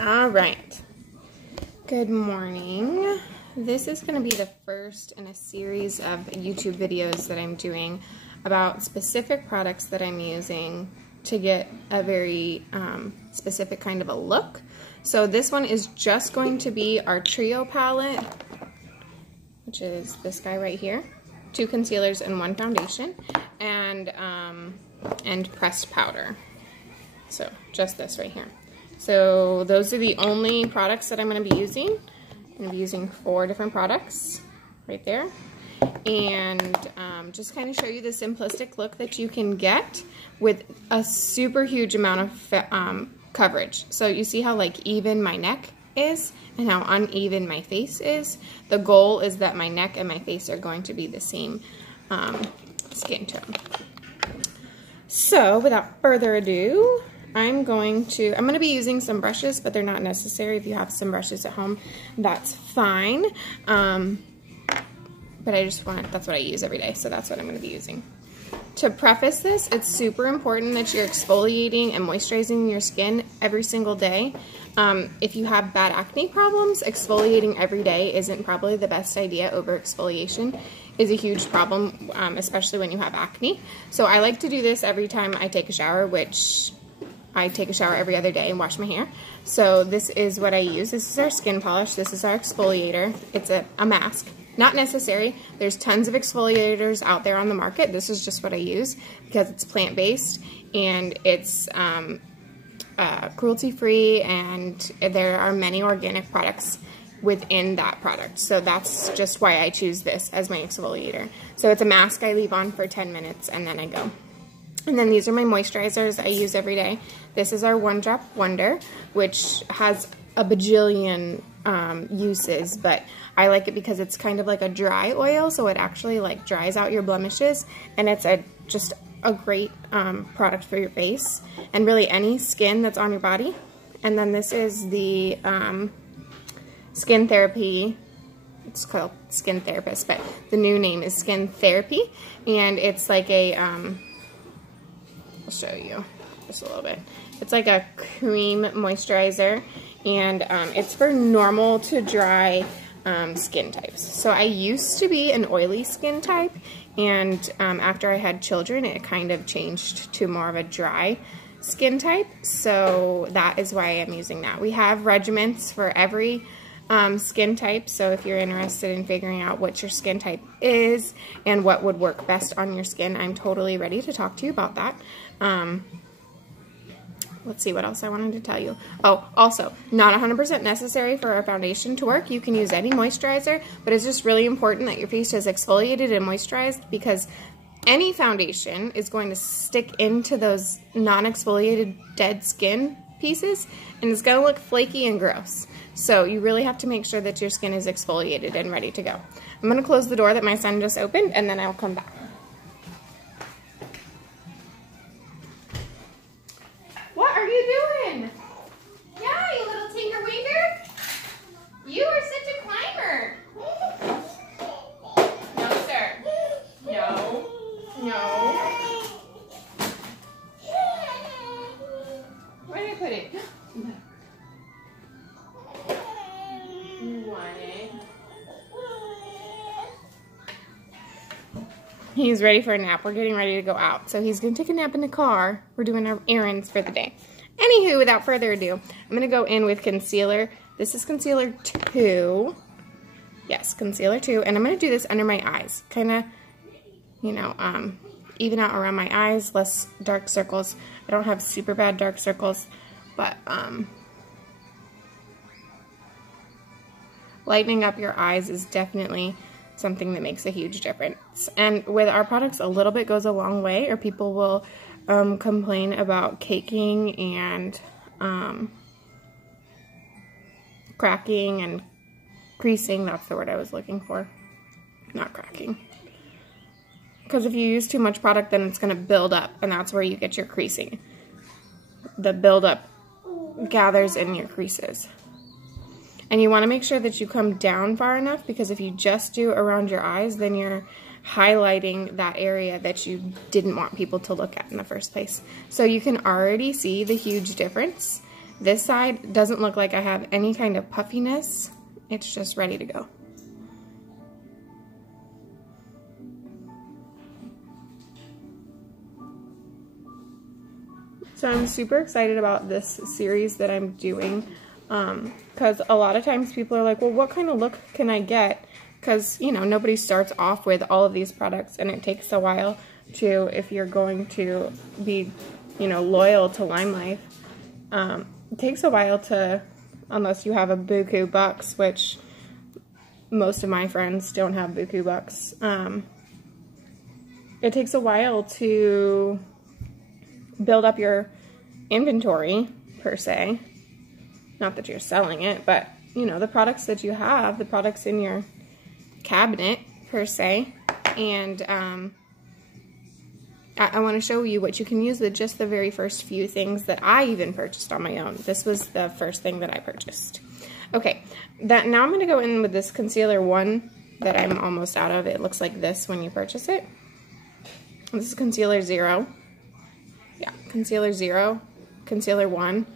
All right. Good morning. This is going to be the first in a series of YouTube videos that I'm doing about specific products that I'm using to get a very specific kind of a look. So this one is just going to be our trio palette, which is this guy right here, 2 concealers and 1 foundation, and pressed powder. So just this right here. So those are the only products that I'm going to be using. I'm going to be using 4 different products right there. And just kind of show you the simplistic look that you can get with a super huge amount of coverage. So you see how like even my neck is and how uneven my face is. The goal is that my neck and my face are going to be the same skin tone. So without further ado, I'm going to be using some brushes, but they're not necessary. If you have some brushes at home, that's fine. But that's what I use every day, so that's what I'm going to be using. To preface this, it's super important that you're exfoliating and moisturizing your skin every single day. If you have bad acne problems, exfoliating every day isn't probably the best idea. Over exfoliation is a huge problem, especially when you have acne. So I like to do this every time I take a shower, which I take a shower every other day and wash my hair. So this is what I use. This is our skin polish. This is our exfoliator. It's a mask. Not necessary. There's tons of exfoliators out there on the market. This is just what I use because it's plant-based and it's cruelty-free, and there are many organic products within that product. So that's just why I choose this as my exfoliator. So it's a mask I leave on for 10 minutes and then I go. And then these are my moisturizers I use every day. This is our One Drop Wonder, which has a bajillion uses, but I like it because it's kind of like a dry oil, so it actually like dries out your blemishes, and it's just a great product for your face and really any skin that's on your body. And then this is the Skin Therapy. It's called Skin Therapist, but the new name is Skin Therapy, and it's like a I'll show you just a little bit. It's like a cream moisturizer, and it's for normal to dry skin types. So I used to be an oily skin type, and after I had children, it kind of changed to more of a dry skin type. So that is why I'm using that. We have regimens for every skin type, so if you're interested in figuring out what your skin type is and what would work best on your skin, I'm totally ready to talk to you about that. Let's see what else I wanted to tell you. Oh, also, not 100% necessary for a foundation to work. You can use any moisturizer, but it's just really important that your face is exfoliated and moisturized, because any foundation is going to stick into those non-exfoliated dead skin pieces, and it's going to look flaky and gross. So you really have to make sure that your skin is exfoliated and ready to go. I'm going to close the door that my son just opened, and then I'll come back. What are you doing? Yeah, you little tinkerwinker. You are such a climber. No, sir. No. No. Where did I put it? You want it? He's ready for a nap. We're getting ready to go out. So he's going to take a nap in the car. We're doing our errands for the day. Anywho, without further ado, I'm going to go in with concealer. This is concealer 2. Yes, concealer 2. And I'm going to do this under my eyes. Kind of, you know, even out around my eyes, less dark circles. I don't have super bad dark circles, but lightening up your eyes is definitely something that makes a huge difference. And with our products, a little bit goes a long way, or people will complain about caking and cracking and creasing. That's the word I was looking for. Not cracking. Because if you use too much product, then it's going to build up, and that's where you get your creasing. The buildup gathers in your creases. And you want to make sure that you come down far enough, because if you just do around your eyes, then you're highlighting that area that you didn't want people to look at in the first place. So you can already see the huge difference This side doesn't look like I have any kind of puffiness. It's just ready to go. So I'm super excited about this series that I'm doing, because a lot of times people are like, well, what kind of look can I get? Because, you know, nobody starts off with all of these products, and it takes a while to, if you're going to be, you know, loyal to Lime Life, it takes a while to, unless you have a buku bucks, which most of my friends don't have buku bucks, it takes a while to build up your inventory, per se. Not that you're selling it, but, you know, the products that you have, the products in your cabinet, per se. And I want to show you what you can use with just the very first few things that I even purchased on my own. This was the first thing that I purchased. Okay, now I'm going to go in with this concealer one that I'm almost out of. It looks like this when you purchase it. This is concealer 0. Yeah, concealer 0, concealer 1,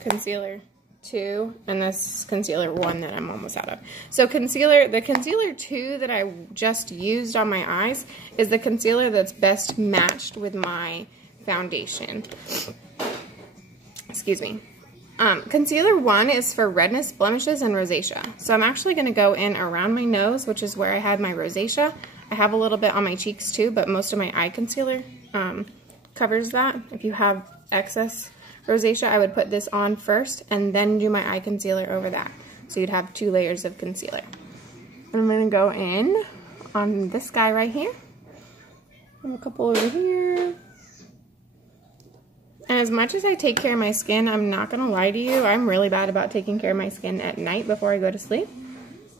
concealer 2, and this concealer 1 that I'm almost out of. So the concealer 2 that I just used on my eyes is the concealer that's best matched with my foundation. Excuse me. Concealer 1 is for redness, blemishes, and rosacea. So I'm actually going to go in around my nose, which is where I had my rosacea. I have a little bit on my cheeks too, but most of my eye concealer covers that. If you have excess rosacea, I would put this on first and then do my eye concealer over that. So you'd have 2 layers of concealer. I'm going to go in on this guy right here. And a couple over here. And as much as I take care of my skin, I'm not going to lie to you, I'm really bad about taking care of my skin at night before I go to sleep.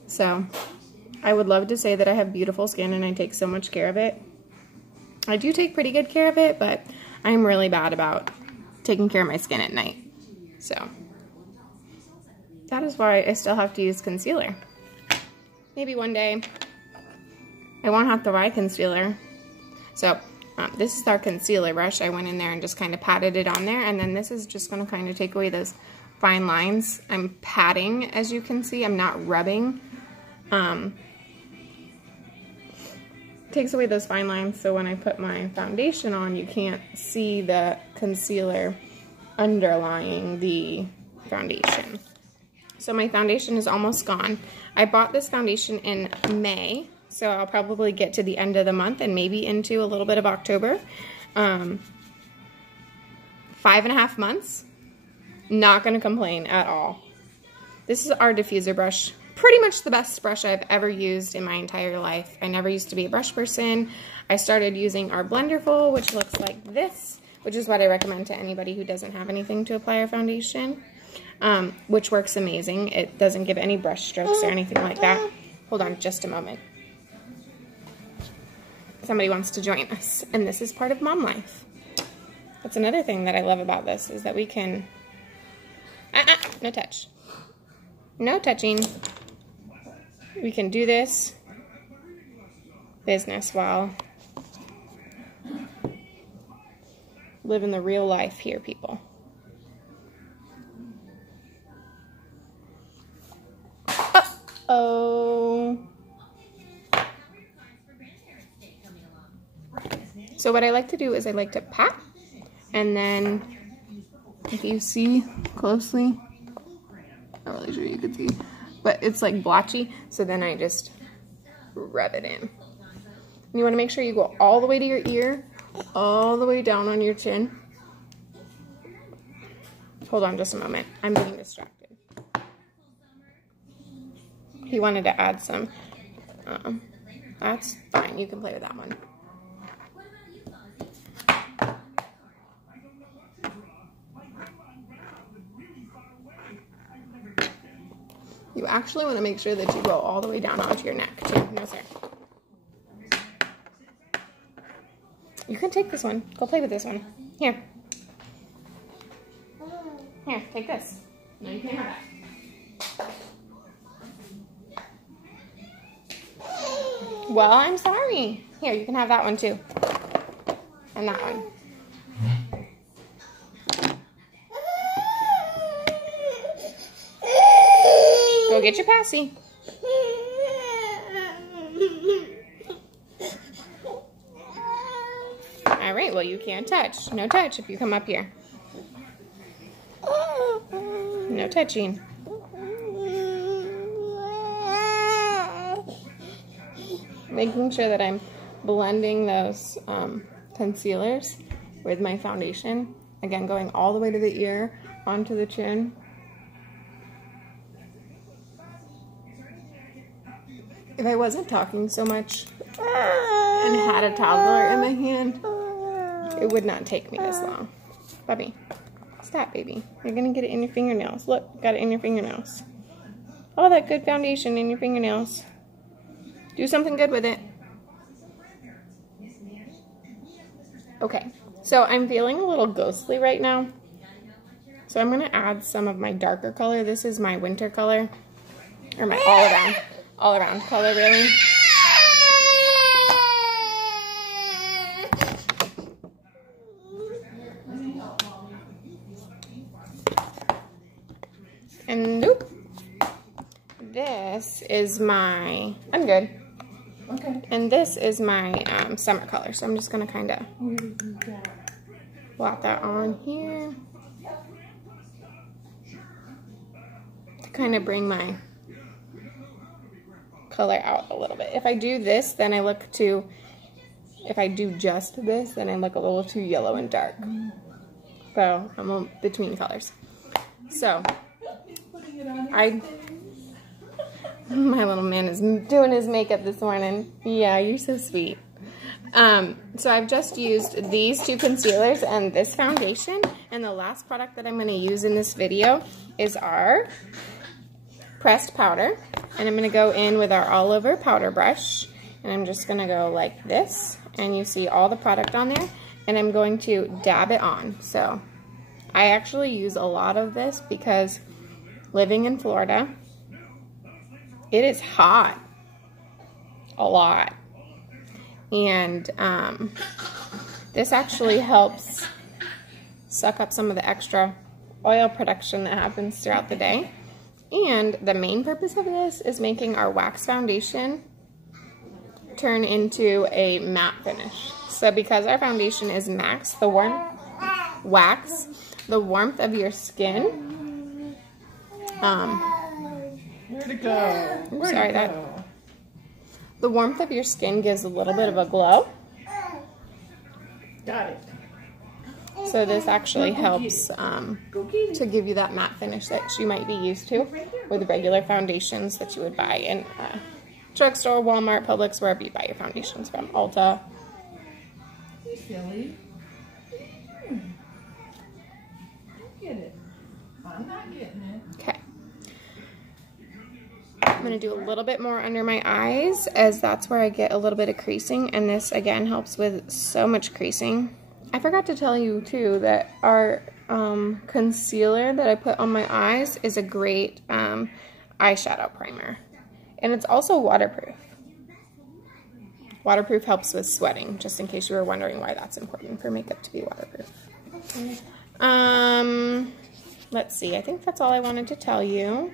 So I would love to say that I have beautiful skin and I take so much care of it. I do take pretty good care of it, but I'm really bad about taking care of my skin at night. So that is why I still have to use concealer. Maybe one day I won't have to buy concealer. So this is our concealer brush. I went in there and just kind of patted it on there, and then this is just going to kind of take away those fine lines. I'm patting, as you can see. I'm not rubbing. Takes away those fine lines, so when I put my foundation on, you can't see the concealer underlying the foundation. So my foundation is almost gone. I bought this foundation in May, so I'll probably get to the end of the month and maybe into a little bit of October. 5.5 months. Not going to complain at all. This is our diffuser brush. Pretty much the best brush I've ever used in my entire life. I never used to be a brush person. I started using our Blenderful, which looks like this, which is what I recommend to anybody who doesn't have anything to apply our foundation, which works amazing. It doesn't give any brush strokes or anything like that. Hold on just a moment. Somebody wants to join us, and this is part of mom life. That's another thing that I love about this, is that we can... no touch. No touching. We can do this business while living the real life here, people. Uh-oh. So what I like to do is I like to pat, and then if you see closely, I'm not really sure you can see, but it's like blotchy, so then I just rub it in. And you want to make sure you go all the way to your ear, all the way down on your chin. Hold on just a moment. I'm being distracted. He wanted to add some. That's fine. You can play with that one. You actually want to make sure that you go all the way down onto your neck, too. No, sir. You can take this one. Go play with this one. Here. Here, take this. No, you can't have that. Well, I'm sorry. Here, you can have that one, too. And that one. get your passy. All right, well, you can't touch. No touch if you come up here. No touching. Making sure that I'm blending those concealers with my foundation. Again, going all the way to the ear, onto the chin. If I wasn't talking so much and had a toddler in my hand, it would not take me this long. Bubby, stop, baby. You're gonna get it in your fingernails. Look, got it in your fingernails. All that good foundation in your fingernails. Do something good with it. Okay, so I'm feeling a little ghostly right now. So I'm gonna add some of my darker color. This is my winter color, or my all around color, really. And nope. This is my, I'm good. Okay. And this is my summer color. So I'm just gonna kind of blot that on here to kind of bring my color out a little bit. If I do this, then I look too, if I do just this, then I look a little too yellow and dark. So I'm between colors. So my little man is doing his makeup this morning. Yeah, you're so sweet. So I've just used these two concealers and this foundation, and the last product that I'm going to use in this video is our pressed powder, and I'm going to go in with our all over powder brush, and I'm just going to go like this, and you see all the product on there, and I'm going to dab it on. So I actually use a lot of this because living in Florida, it is hot a lot, and this actually helps suck up some of the extra oil production that happens throughout the day. And the main purpose of this is making our wax foundation turn into a matte finish. So because our foundation is wax, the warmth of your skin, where'd it go? The warmth of your skin gives a little bit of a glow. Got it. So this actually helps to give you that matte finish that you might be used to with regular foundations that you would buy in drugstore, Walmart, Publix, wherever you buy your foundations from, Ulta. You silly. Get it. I'm not getting it. Okay. I'm going to do a little bit more under my eyes, as that's where I get a little bit of creasing, and this again helps with so much creasing. I forgot to tell you too that our concealer that I put on my eyes is a great eyeshadow primer, and it's also waterproof. Waterproof helps with sweating, just in case you were wondering why that's important for makeup to be waterproof. Let's see, I think that's all I wanted to tell you.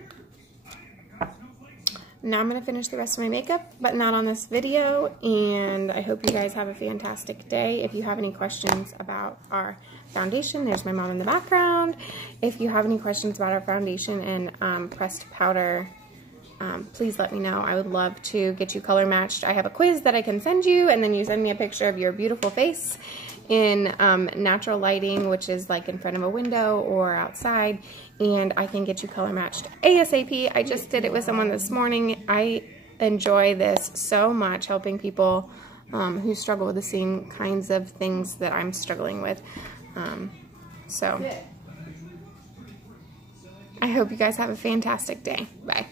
Now I'm going to finish the rest of my makeup, but not on this video, and I hope you guys have a fantastic day. If you have any questions about our foundation, there's my mom in the background. If you have any questions about our foundation and pressed powder, please let me know. I would love to get you color matched. I have a quiz that I can send you, and then you send me a picture of your beautiful face in natural lighting, which is like in front of a window or outside, and I can get you color matched ASAP. I just did it with someone this morning. I enjoy this so much, helping people who struggle with the same kinds of things that I'm struggling with. So I hope you guys have a fantastic day. Bye.